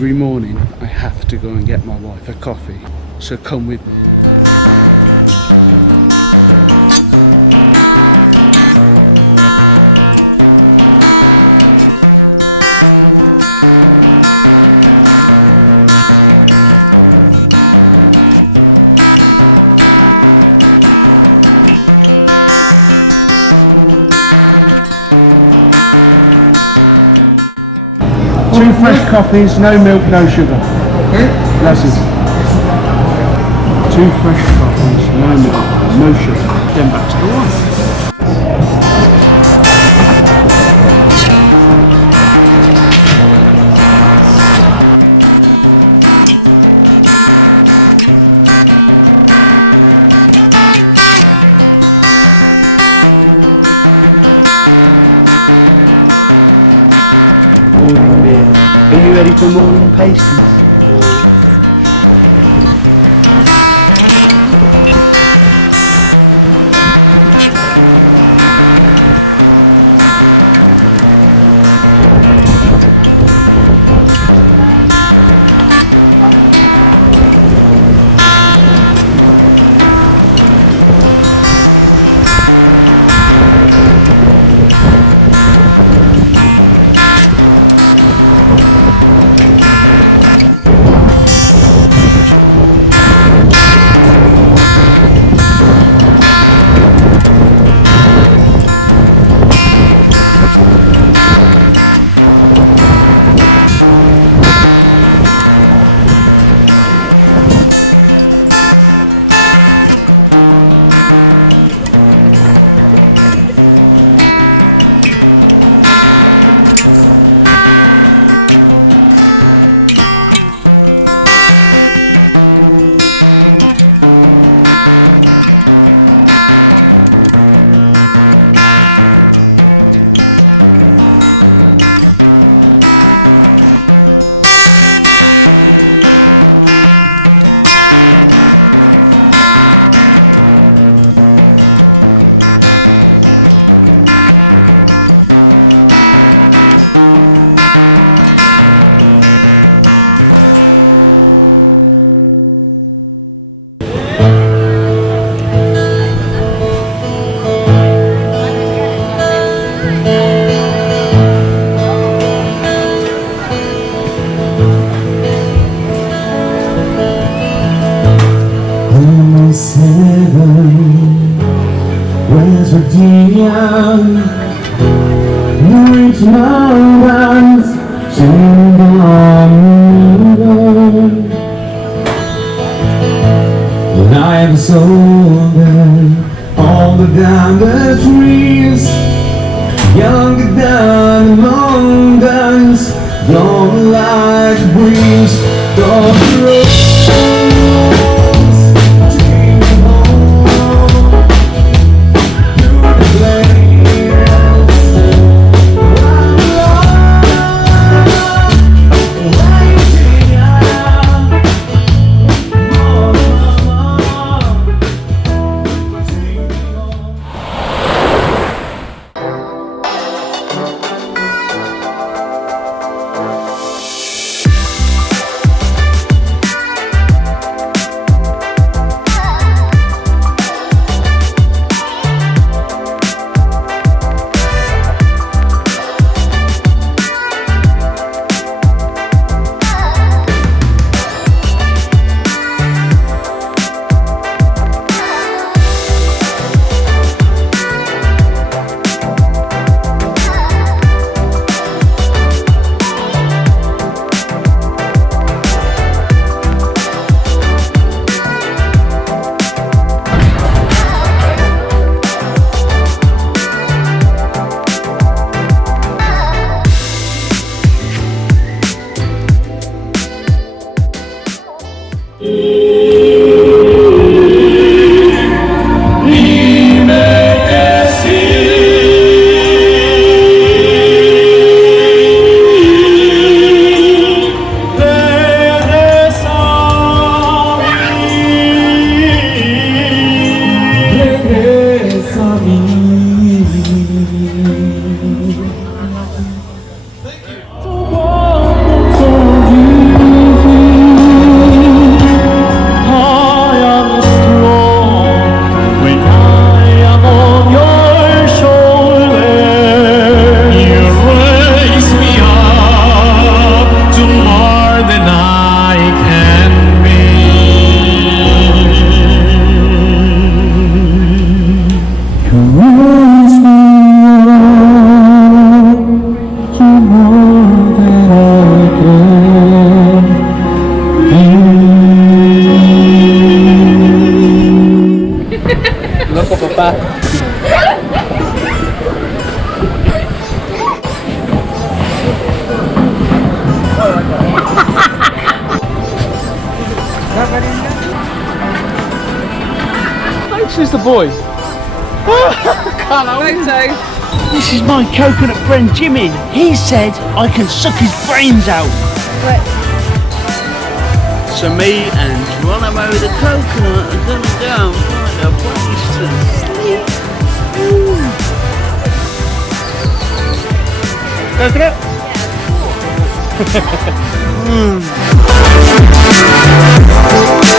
every morning I have to go and get my wife a coffee, so come with me. Fresh coffees, no milk, no sugar. Blessings. 2 fresh coffees, no milk, no sugar. Then back to the wife. West Virginia, night mountains, shining on the road. The light is older, all the down the trees, younger down the mountains, blowing like a breeze, don't the Where's the boy? Can't hold him. This is my coconut friend Jimmy. He said I can suck his brains out. So me and Geronimo the coconut are gonna go and find our bodies to sleep. Coconut?